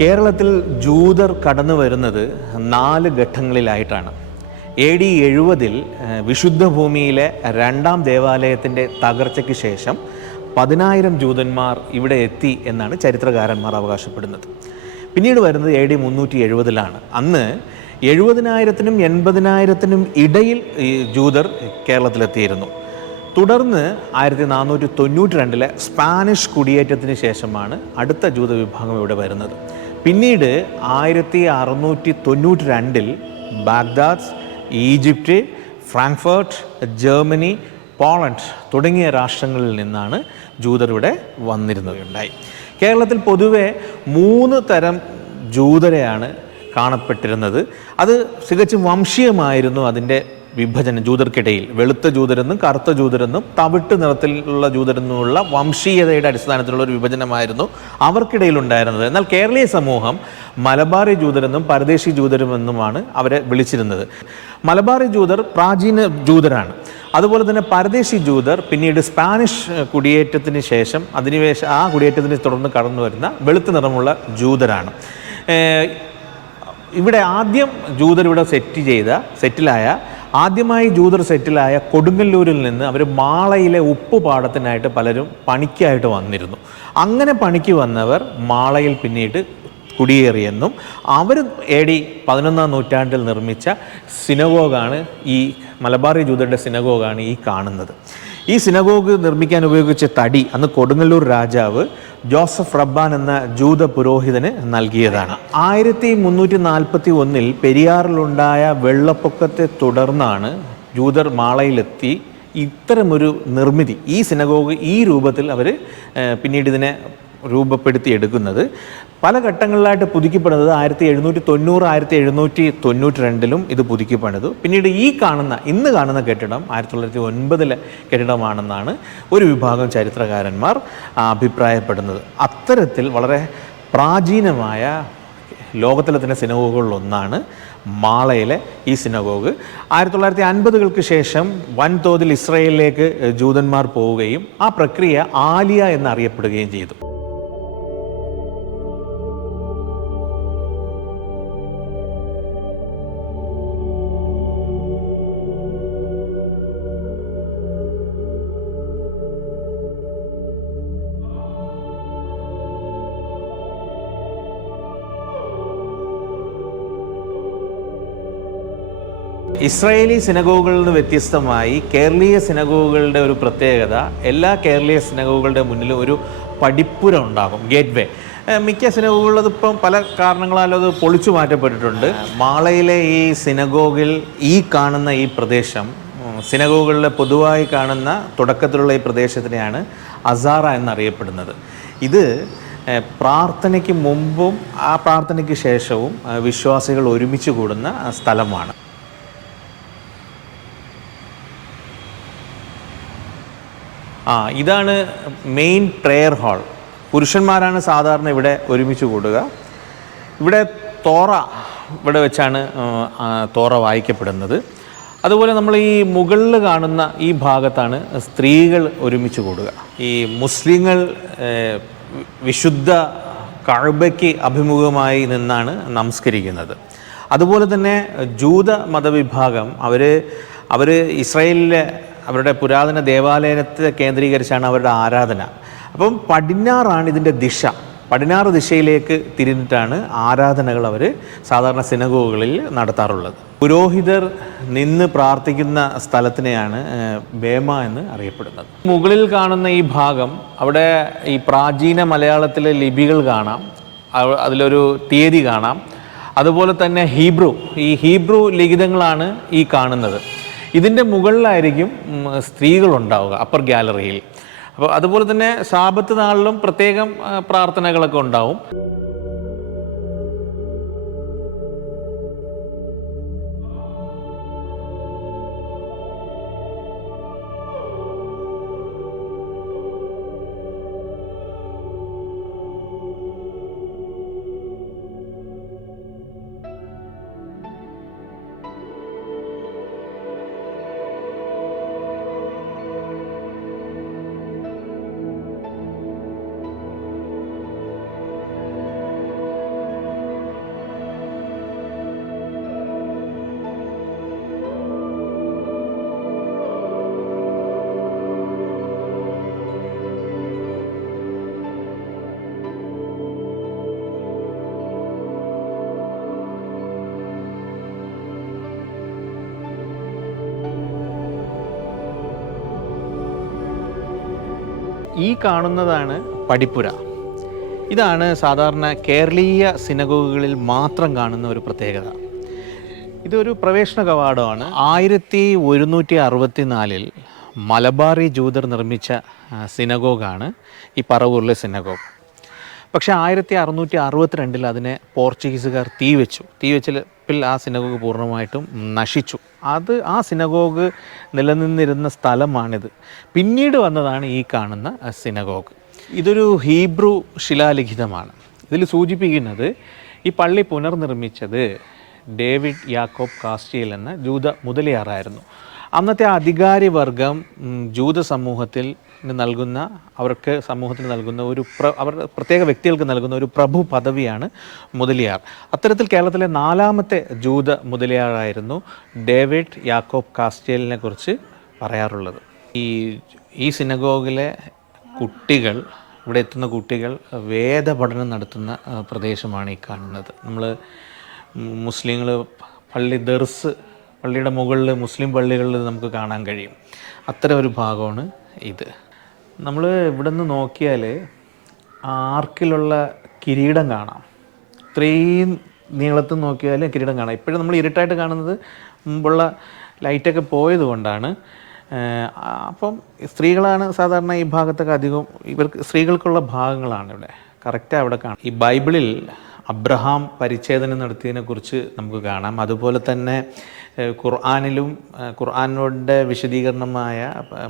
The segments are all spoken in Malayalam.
കേരളത്തിൽ ജൂതർ കടന്നു വരുന്നത് 4 ഘട്ടങ്ങളിലായിട്ടാണ്. AD 70 വിശുദ്ധ ഭൂമിയിലെ രണ്ടാം ദേവാലയത്തിൻ്റെ തകർച്ചയ്ക്ക് ശേഷം 10,000 ജൂതന്മാർ ഇവിടെ എത്തി എന്നാണ് ചരിത്രകാരന്മാർ അവകാശപ്പെടുന്നത്. പിന്നീട് വരുന്നത് AD 370 അന്ന് 70,000-നും 80,000-നും ഇടയിൽ ഈ ജൂതർ കേരളത്തിലെത്തിയിരുന്നു. തുടർന്ന് 1492 സ്പാനിഷ് കുടിയേറ്റത്തിന് ശേഷമാണ് അടുത്ത ജൂത വിഭാഗം ഇവിടെ വരുന്നത്. പിന്നീട് 1692 Baghdad, Egypt, Frankfurt, Germany, Poland തുടങ്ങിയ രാഷ്ട്രങ്ങളിൽ നിന്നാണ് ജൂതർ ഇവിടെ വന്നിരുന്നതുണ്ടായി. കേരളത്തിൽ പൊതുവെ 3 തരം ജൂതരെയാണ് കാണപ്പെട്ടിരുന്നത്. അത് തികച്ചും വംശീയമായിരുന്നു അതിൻ്റെ വിഭജനം. ജൂതർക്കിടയിൽ വെളുത്ത ജൂതരെന്നും കറുത്ത ജൂതരെന്നും തവിട്ട് നിറത്തിലുള്ള ജൂതരെന്നുമുള്ള വംശീയതയുടെ അടിസ്ഥാനത്തിലുള്ള ഒരു വിഭജനമായിരുന്നു അവർക്കിടയിൽ ഉണ്ടായിരുന്നത്. എന്നാൽ കേരളീയ സമൂഹം മലബാറി ജൂതരെന്നും പരദേശി ജൂതരുമെന്നുമാണ് അവരെ വിളിച്ചിരുന്നത്. മലബാറി ജൂതർ പ്രാചീന ജൂതരാണ്. അതുപോലെ തന്നെ പരദേശി ജൂതർ പിന്നീട് സ്പാനിഷ് കുടിയേറ്റത്തിന് ശേഷം ആ കുടിയേറ്റത്തിന് തുടർന്ന് കടന്നു വരുന്ന വെളുത്ത നിറമുള്ള ജൂതരാണ്. ഇവിടെ ആദ്യം ജൂതർ ആദ്യമായി ജൂതർ സെറ്റിലായ കൊടുങ്ങല്ലൂരിൽ നിന്ന് അവർ മാളയിലെ ഉപ്പുപാടത്തിനായിട്ട് പലരും പണിക്കായിട്ട് വന്നിരുന്നു. അങ്ങനെ പണിക്ക് വന്നവർ മാളയിൽ പിന്നീട് കുടിയേറിയെന്നും അവർ AD 11-ാം നൂറ്റാണ്ടിൽ നിർമ്മിച്ച സിനഗോഗാണ് ഈ മലബാറി ജൂതരുടെ സിനഗോഗാണ് ഈ കാണുന്നത്. ഈ സിനഗോഗ് നിർമ്മിക്കാൻ ഉപയോഗിച്ച തടി അന്ന് കൊടുങ്ങല്ലൂർ രാജാവ് ജോസഫ് റബ്ബാൻ എന്ന ജൂത പുരോഹിതന് നൽകിയതാണ്. 1341 പെരിയാറിലുണ്ടായ വെള്ളപ്പൊക്കത്തെ തുടർന്നാണ് ജൂതർ മാളയിലെത്തി ഇത്തരമൊരു നിർമ്മിതി, ഈ സിനഗോഗ് ഈ രൂപത്തിൽ അവർ പിന്നീട് ഇതിനെ രൂപപ്പെടുത്തി എടുക്കുന്നത്. പല ഘട്ടങ്ങളിലായിട്ട് പുതുക്കിപ്പണിത് 1790, 1792 ഇത് പുതുക്കിപ്പണിതു. പിന്നീട് ഇന്ന് കാണുന്ന കെട്ടിടം 1909 കെട്ടിടമാണെന്നാണ് ഒരു വിഭാഗം ചരിത്രകാരന്മാർ അഭിപ്രായപ്പെടുന്നത്. അത്തരത്തിൽ വളരെ പ്രാചീനമായ ലോകത്തിലെ തന്നെ സിനഗോഗുകളിലൊന്നാണ് മാളയിലെ ഈ സിനഗോഗ്. 1950-കൾക്ക് ശേഷം വൻതോതിൽ ഇസ്രായേലിലേക്ക് ജൂതന്മാർ പോവുകയും ആ പ്രക്രിയ ആലിയ എന്നറിയപ്പെടുകയും ചെയ്തു. ഇസ്രായേലി സിനഗോഗുകളിൽ നിന്ന് വ്യത്യസ്തമായി കേരളീയ സിനഗോഗുകളുടെ ഒരു പ്രത്യേകത, എല്ലാ കേരളീയ സിനഗോഗുകളുടെ മുന്നിലും ഒരു പടിപ്പുര ഉണ്ടാകും, ഗേറ്റ് വേ. മിക്ക സിനഗോഗുകളിലും അതിപ്പം പല കാരണങ്ങളാലും അത് പൊളിച്ചു മാറ്റപ്പെട്ടിട്ടുണ്ട്. മാളയിലെ ഈ സിനഗോഗിൽ ഈ കാണുന്ന ഈ പ്രദേശം, സിനഗോഗുകളിലെ പൊതുവായി കാണുന്ന തുടക്കത്തിലുള്ള ഈ പ്രദേശത്തിനെയാണ് അസാറ എന്നറിയപ്പെടുന്നത്. ഇത് പ്രാർത്ഥനയ്ക്ക് മുമ്പും ആ പ്രാർത്ഥനയ്ക്ക് ശേഷവും വിശ്വാസികൾ ഒരുമിച്ച് കൂടുന്ന സ്ഥലമാണ്. ഇതാണ് മെയിൻ പ്രെയർ ഹാൾ. പുരുഷന്മാരാണ് സാധാരണ ഇവിടെ ഒരുമിച്ച് കൂടുക. ഇവിടെ ഇവിടെ വെച്ചാണ് തോറ വായിക്കപ്പെടുന്നത്. അതുപോലെ നമ്മൾ ഈ മുകളിൽ കാണുന്ന ഈ ഭാഗത്താണ് സ്ത്രീകൾ ഒരുമിച്ച് കൂടുക. ഈ മുസ്ലിങ്ങൾ വിശുദ്ധ കഅബയ്ക്ക് അഭിമുഖമായി നിന്നാണ് നമസ്കരിക്കുന്നത്. അതുപോലെ തന്നെ ജൂത മതവിഭാഗം അവർ ഇസ്രായേലിലെ അവരുടെ പുരാതന ദേവാലയത്തെ കേന്ദ്രീകരിച്ചാണ് അവരുടെ ആരാധന. അപ്പം പടിഞ്ഞാറാണ് ഇതിൻ്റെ ദിശ. പടിഞ്ഞാറ് ദിശയിലേക്ക് തിരിഞ്ഞിട്ടാണ് ആരാധനകൾ അവർ സാധാരണ സിനഗോഗുകളിൽ നടത്താറുള്ളത്. പുരോഹിതർ നിന്ന് പ്രാർത്ഥിക്കുന്ന സ്ഥലത്തിനെയാണ് ബേമ എന്ന് അറിയപ്പെടുന്നത്. മുകളിൽ കാണുന്ന ഈ ഭാഗം, അവിടെ ഈ പ്രാചീന മലയാളത്തിലെ ലിപികൾ കാണാം, അതിലൊരു തീയതി കാണാം. അതുപോലെ തന്നെ ഈ ഹീബ്രു ലിഖിതങ്ങളാണ് ഈ കാണുന്നത്. ഇതിൻ്റെ മുകളിലായിരിക്കും സ്ത്രീകളുണ്ടാവുക, അപ്പർ ഗാലറിയിൽ. അപ്പോൾ അതുപോലെ തന്നെ ശാബത്ത് നാളിലും പ്രത്യേകം പ്രാർത്ഥനകളൊക്കെ ഉണ്ടാവും. ഈ കാണുന്നതാണ് പടിപ്പുര. ഇതാണ് സാധാരണ കേരളീയ സിനഗോഗുകളിൽ മാത്രം കാണുന്ന ഒരു പ്രത്യേകത. ഇതൊരു പ്രവേശന കവാടമാണ്. 1164 മലബാറി ജൂതർ നിർമ്മിച്ച സിനഗോഗാണ് ഈ പറവൂരിലെ സിനഗോഗ്. പക്ഷേ 1662 അതിനെ പോർച്ചുഗീസുകാർ തീവെച്ചിൽ ആ സിനഗോഗ് പൂർണ്ണമായിട്ടും നശിച്ചു. ആ സിനഗോഗ് നിലനിന്നിരുന്ന സ്ഥലമാണിത്. പിന്നീട് വന്നതാണ് ഈ കാണുന്ന സിനഗോഗ്. ഇതൊരു ഹീബ്രു ശിലാലിഖിതമാണ്. ഇതിൽ സൂചിപ്പിക്കുന്നത് ഈ പള്ളി പുനർനിർമ്മിച്ചത് ഡേവിഡ് യാക്കോബ് കാസ്റ്റിയൽ എന്ന ജൂത മുതലിയാറായിരുന്നു. അന്നത്തെ അധികാരി വർഗം ജൂത സമൂഹത്തിൽ നൽകുന്ന സമൂഹത്തിന് നൽകുന്ന അവരുടെ പ്രത്യേക വ്യക്തികൾക്ക് നൽകുന്ന ഒരു പ്രഭു പദവിയാണ് മുതലിയാർ. അത്തരത്തിൽ കേരളത്തിലെ 4ാമത്തെ ജൂത മുതലിയാറായിരുന്നു ഡേവിഡ് യാക്കോബ് കാസ്റ്റിയലിനെ കുറിച്ച് പറയാറുള്ളത്. ഈ സിനഗോഗിലെ കുട്ടികൾ, ഇവിടെ എത്തുന്ന കുട്ടികൾ വേദപഠനം നടത്തുന്ന പ്രദേശമാണ് ഈ കാണുന്നത്. നമ്മൾ മുസ്ലിങ്ങൾ പള്ളിയുടെ മുകളിൽ മുസ്ലിം പള്ളികളിൽ നമുക്ക് കാണാൻ കഴിയും. അത്തരം ഒരു ഭാഗമാണ് ഇത്. നമ്മൾ ഇവിടെ നിന്ന് നോക്കിയാൽ ആർക്കിലുള്ള കിരീടം കാണാം. ഇത്രയും നീളത്തിൽ നോക്കിയാൽ കിരീടം കാണാം. ഇപ്പോഴും നമ്മൾ ഇരുട്ടായിട്ട് കാണുന്നത് മുമ്പുള്ള ലൈറ്റൊക്കെ പോയത് കൊണ്ടാണ്. അപ്പം സ്ത്രീകളാണ് സാധാരണ ഈ ഭാഗത്തൊക്കെ അധികം. സ്ത്രീകൾക്കുള്ള ഭാഗങ്ങളാണ് ഇവിടെ കറക്റ്റാണ് അവിടെ കാണാം. ഈ ബൈബിളിൽ അബ്രഹാം പരിച്ഛേദനം നടത്തിയതിനെക്കുറിച്ച് നമുക്ക് കാണാം. അതുപോലെ തന്നെ ഖുർആാനിൻ്റെ വിശദീകരണമായ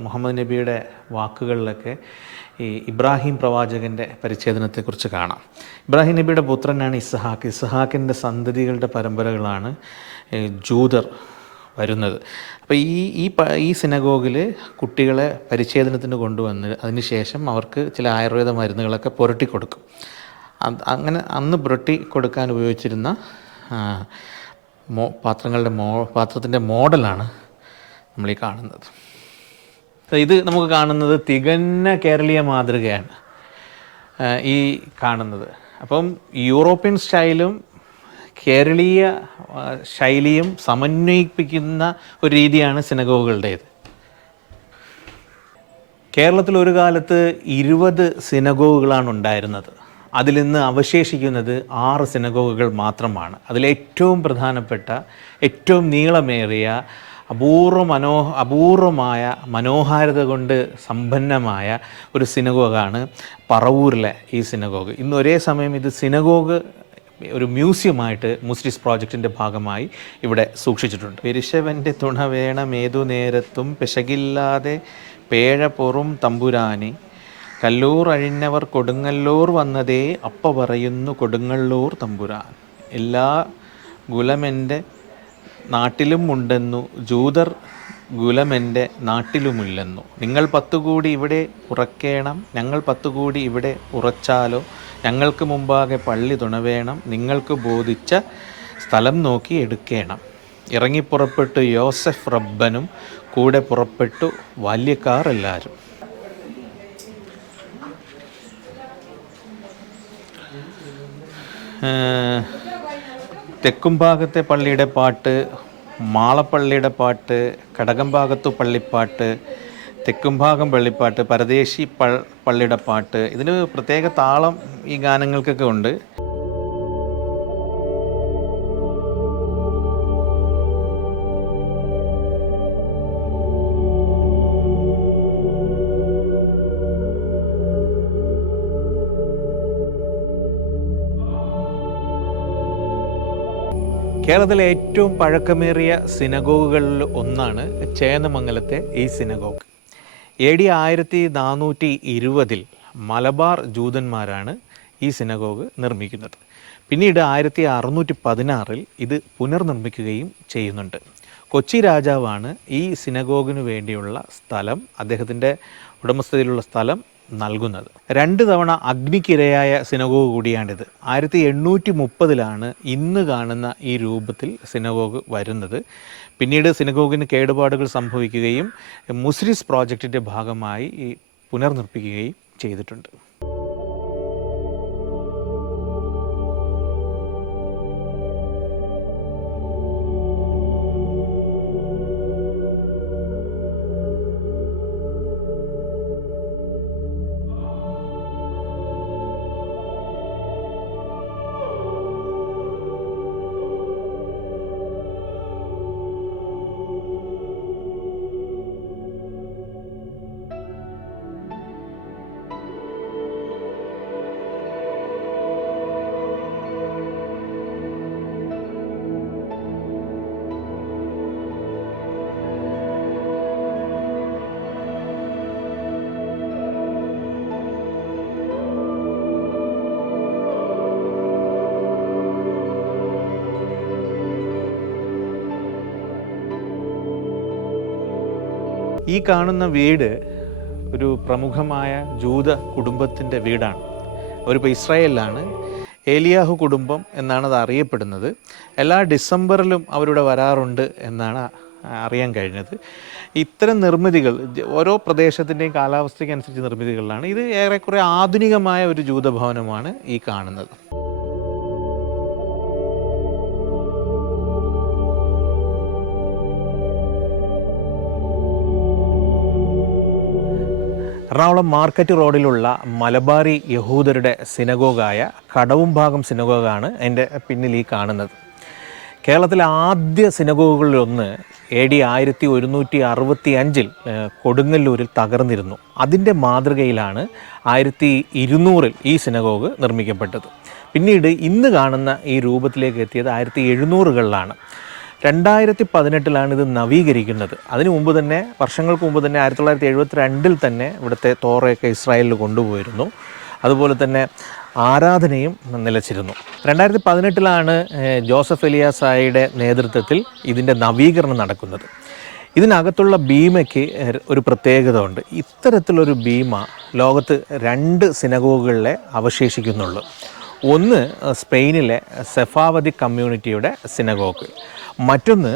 മുഹമ്മദ് നബിയുടെ വാക്കുകളിലൊക്കെ ഈ ഇബ്രാഹിം പ്രവാചകൻ്റെ പരിച്ഛേദനത്തെക്കുറിച്ച് കാണാം. ഇബ്രാഹിം നബിയുടെ പുത്രനാണ് ഇസ്ഹാക്കിൻ്റെ സന്തതികളുടെ പരമ്പരകളാണ് ജൂതർ വരുന്നത്. അപ്പോൾ ഈ സിനഗോഗിൽ കുട്ടികളെ പരിച്ഛേദനത്തിന് കൊണ്ടുവന്ന് അതിനുശേഷം അവർക്ക് ചില ആയുർവേദ മരുന്നുകളൊക്കെ പുരട്ടി കൊടുക്കും. അങ്ങനെ അന്ന് പുരട്ടി കൊടുക്കാൻ ഉപയോഗിച്ചിരുന്ന പാത്രത്തിൻ്റെ മോഡലാണ് നമ്മളീ കാണുന്നത്. ഇത് നമുക്ക് കാണുന്നത് തികഞ്ഞ കേരളീയ മാതൃകയാണ് ഈ കാണുന്നത്. അപ്പം യൂറോപ്യൻ സ്റ്റൈലും കേരളീയ ശൈലിയും സമന്വയിപ്പിക്കുന്ന ഒരു രീതിയാണ് സിനഗോഗുകളുടേത്. കേരളത്തിൽ ഒരു കാലത്ത് 20 സിനഗോഗുകളാണ് ഉണ്ടായിരുന്നത്. അതിൽ നിന്ന് അവശേഷിക്കുന്നത് 6 സിനഗോഗുകൾ മാത്രമാണ്. അതിലേറ്റവും പ്രധാനപ്പെട്ട, ഏറ്റവും നീളമേറിയ, അപൂർവമായ മനോഹാരിത കൊണ്ട് സമ്പന്നമായ ഒരു സിനഗോഗാണ് പറവൂരിലെ ഈ സിനഗോഗ്. ഇന്ന് ഒരേ സമയം ഇത് സിനഗോഗ് ഒരു മ്യൂസിയമായിട്ട് മുസ്ലിസ് പ്രോജക്റ്റിൻ്റെ ഭാഗമായി ഇവിടെ സൂക്ഷിച്ചിട്ടുണ്ട്. പെരിശവൻ്റെ തുണ വേണം ഏതു നേരത്തും പിശകില്ലാതെ പേഴ പൊറും തമ്പുരാനെ, കല്ലൂർ അഴിഞ്ഞവർ കൊടുങ്ങല്ലൂർ വന്നതേ അപ്പ പറയുന്നു കൊടുങ്ങല്ലൂർ തമ്പുരാൻ. എല്ലാ ഗുലമെൻ്റെ നാട്ടിലും ഉണ്ടെന്നു ജൂതർ ഗുലമെൻ്റെ നാട്ടിലുമില്ലെന്നു. നിങ്ങൾ 10 കൂടി ഇവിടെ ഉറക്കേണം, ഞങ്ങൾ 10 കൂടി ഇവിടെ ഉറച്ചാലോ. ഞങ്ങൾക്ക് മുമ്പാകെ പള്ളി തുണവേണം, നിങ്ങൾക്ക് ബോധിച്ച സ്ഥലം നോക്കി എടുക്കേണം. ഇറങ്ങിപ്പുറപ്പെട്ടു യോസഫ് റബ്ബനും കൂടെ പുറപ്പെട്ടു ബാല്യക്കാർ എല്ലാവരും. തെക്കുംഭാഗത്തെ പള്ളിയുടെ പാട്ട്, മാളപ്പള്ളിയുടെ പാട്ട്, കടകംഭാഗത്തു പള്ളിപ്പാട്ട്, തെക്കുംഭാഗം പള്ളിപ്പാട്ട്, പരദേശി പള്ളിയുടെ പാട്ട്. ഇതിന് പ്രത്യേക താളം ഈ ഗാനങ്ങൾക്കൊക്കെ ഉണ്ട്. കേരളത്തിലെ ഏറ്റവും പഴക്കമേറിയ സിനഗോഗുകളിൽ ഒന്നാണ് ചേന്നമംഗലത്തെ ഈ സിനഗോഗ്. AD 1420 മലബാർ ജൂതന്മാരാണ് ഈ സിനഗോഗ് നിർമ്മിക്കുന്നത്. പിന്നീട് 1616 ഇത് പുനർനിർമ്മിക്കുകയും ചെയ്യുന്നുണ്ട്. കൊച്ചി രാജാവാണ് ഈ സിനഗോഗിന് വേണ്ടിയുള്ള സ്ഥലം, അദ്ദേഹത്തിൻ്റെ ഉടമസ്ഥതയിലുള്ള സ്ഥലം നൽകുന്നത്. 2 തവണ അഗ്നിക്കിരയായ സിനഗോഗ് കൂടിയാണിത്. 1830 ഇന്ന് കാണുന്ന ഈ രൂപത്തിൽ സിനഗോഗ് വരുന്നത്. പിന്നീട് സിനഗോഗിന് കേടുപാടുകൾ സംഭവിക്കുകയും മുസ്ലിസ് പ്രോജക്റ്റിൻ്റെ ഭാഗമായി പുനർനിർമ്മിക്കുകയും ചെയ്തിട്ടുണ്ട്. ഈ കാണുന്ന വീട് ഒരു പ്രമുഖമായ ജൂത കുടുംബത്തിൻ്റെ വീടാണ്. അവരിപ്പോൾ ഇസ്രായേലിലാണ്. ഏലിയാഹു കുടുംബം എന്നാണ് അത് അറിയപ്പെടുന്നത്. എല്ലാ ഡിസംബറിലും അവരിവിടെ വരാറുണ്ട് എന്നാണ് അറിയാൻ കഴിഞ്ഞത്. ഇത്തരം നിർമ്മിതികൾ ഓരോ പ്രദേശത്തിൻ്റെയും കാലാവസ്ഥയ്ക്കനുസരിച്ച് നിർമ്മിതികളിലാണ്. ഇത് ഏറെക്കുറെ ആധുനികമായ ഒരു ജൂതഭവനമാണ് ഈ കാണുന്നത്. എറണാകുളം മാർക്കറ്റ് റോഡിലുള്ള മലബാറി യഹൂദരുടെ സിനഗോഗായ കടവുംഭാഗം സിനഗോഗാണ് എൻ്റെ പിന്നിൽ ഈ കാണുന്നത്. കേരളത്തിലെ ആദ്യ സിനഗോഗുകളിലൊന്ന് AD 1165 കൊടുങ്ങല്ലൂരിൽ തകർന്നിരുന്നു. അതിൻ്റെ മാതൃകയിലാണ് 1200 ഈ സിനഗോഗ് നിർമ്മിക്കപ്പെട്ടത്. പിന്നീട് ഇന്ന് കാണുന്ന ഈ രൂപത്തിലേക്ക് എത്തിയത് 1700-കളിലാണ്. 2018 ഇത് നവീകരിക്കുന്നത്. അതിനു മുമ്പ് തന്നെ, വർഷങ്ങൾക്ക് മുമ്പ് തന്നെ 1972 തന്നെ ഇവിടുത്തെ തോറയൊക്കെ ഇസ്രായേലിൽ കൊണ്ടുപോയിരുന്നു. അതുപോലെ തന്നെ ആരാധനയും നിലച്ചിരുന്നു. 2018 ജോസഫ് എലിയാസായുടെ നേതൃത്വത്തിൽ ഇതിൻ്റെ നവീകരണം നടക്കുന്നത്. ഇതിനകത്തുള്ള ബീമയ്ക്ക് ഒരു പ്രത്യേകത ഉണ്ട്. ഇത്തരത്തിലൊരു ബീമ ലോകത്ത് 2 സിനഗോഗുകളിലെ അവശേഷിക്കുന്നുള്ളൂ. ഒന്ന് സ്പെയിനിലെ സെഫാവദി കമ്മ്യൂണിറ്റിയുടെ സിനഗോഗ്, മറ്റൊന്ന്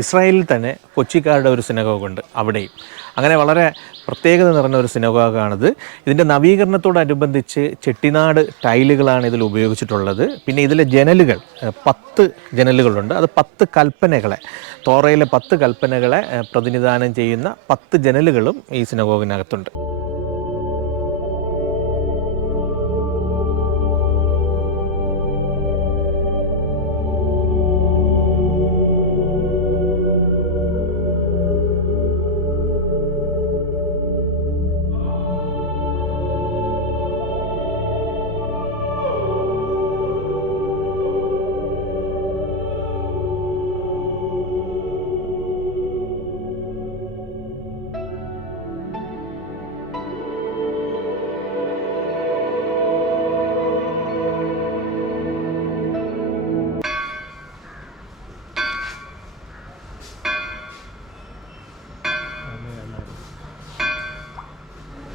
ഇസ്രായേലിൽ തന്നെ കൊച്ചിക്കാരുടെ ഒരു സിനഗോഗുണ്ട് അവിടെയും. അങ്ങനെ വളരെ പ്രത്യേകത നിറഞ്ഞ ഒരു സിനഗോഗാണിത്. ഇതിൻ്റെ നവീകരണത്തോടനുബന്ധിച്ച് ചെട്ടിനാട് ടൈലുകളാണ് ഇതിൽ ഉപയോഗിച്ചിട്ടുള്ളത്. പിന്നെ ഇതിലെ ജനലുകൾ 10 ജനലുകളുണ്ട്. അത് 10 കൽപ്പനകളെ, തോറയിലെ 10 കൽപ്പനകളെ പ്രതിനിധാനം ചെയ്യുന്ന 10 ജനലുകളും ഈ സിനഗോഗിനകത്തുണ്ട്.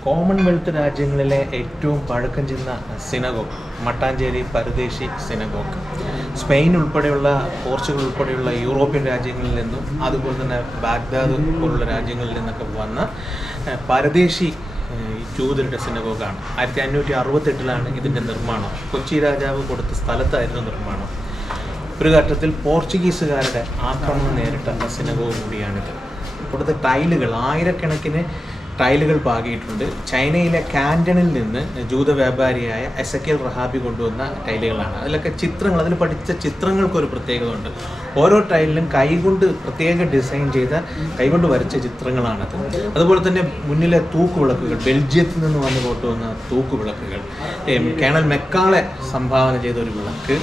കോമൺവെൽത്ത് രാജ്യങ്ങളിലെ ഏറ്റവും പഴക്കം ചെന്ന സിനഗോഗ് മട്ടാഞ്ചേരി പരദേശി സിനഗോഗ്. സ്പെയിൻ ഉൾപ്പെടെയുള്ള, പോർച്ചുഗൽ ഉൾപ്പെടെയുള്ള യൂറോപ്യൻ രാജ്യങ്ങളിൽ നിന്നും അതുപോലെ തന്നെ ബാഗ്ദാദ് പോലുള്ള രാജ്യങ്ങളിൽ നിന്നൊക്കെ വന്ന പരദേശി ജൂതരുടെ സിനഗോഗാണ്. 1568 ഇതിൻ്റെ നിർമ്മാണം. കൊച്ചി രാജാവ് കൊടുത്ത സ്ഥലത്തായിരുന്നു നിർമ്മാണം. ഒരു ഘട്ടത്തിൽ പോർച്ചുഗീസുകാരുടെ ആക്രമണം നേരിട്ട സിനഗോഗ് കൂടിയാണിത്. ഇവിടുത്തെ ടൈലുകൾ, ആയിരക്കണക്കിന് ടൈലുകൾ പാകിയിട്ടുണ്ട്. ചൈനയിലെ കാൻറ്റണിൽ നിന്ന് ജൂത വ്യാപാരിയായ എസക്കിയൽ റഹാബി കൊണ്ടുവന്ന ടൈലുകളാണ്. അതിലൊക്കെ ചിത്രങ്ങൾ, അതിൽ പഠിച്ച ചിത്രങ്ങൾക്കൊരു പ്രത്യേകത ഉണ്ട്. ഓരോ ടൈലിലും കൈകൊണ്ട് പ്രത്യേക ഡിസൈൻ ചെയ്ത, കൈകൊണ്ട് വരച്ച ചിത്രങ്ങളാണത്. അതുപോലെ തന്നെ മുന്നിലെ തൂക്കുവിളക്കുകൾ, ബെൽജിയത്തിൽ നിന്ന് വന്ന് കൊണ്ടുവന്ന തൂക്കുവിളക്കുകൾ, കേണൽ മെക്കാളെ സംഭാവന ചെയ്ത ഒരു വിളക്ക്,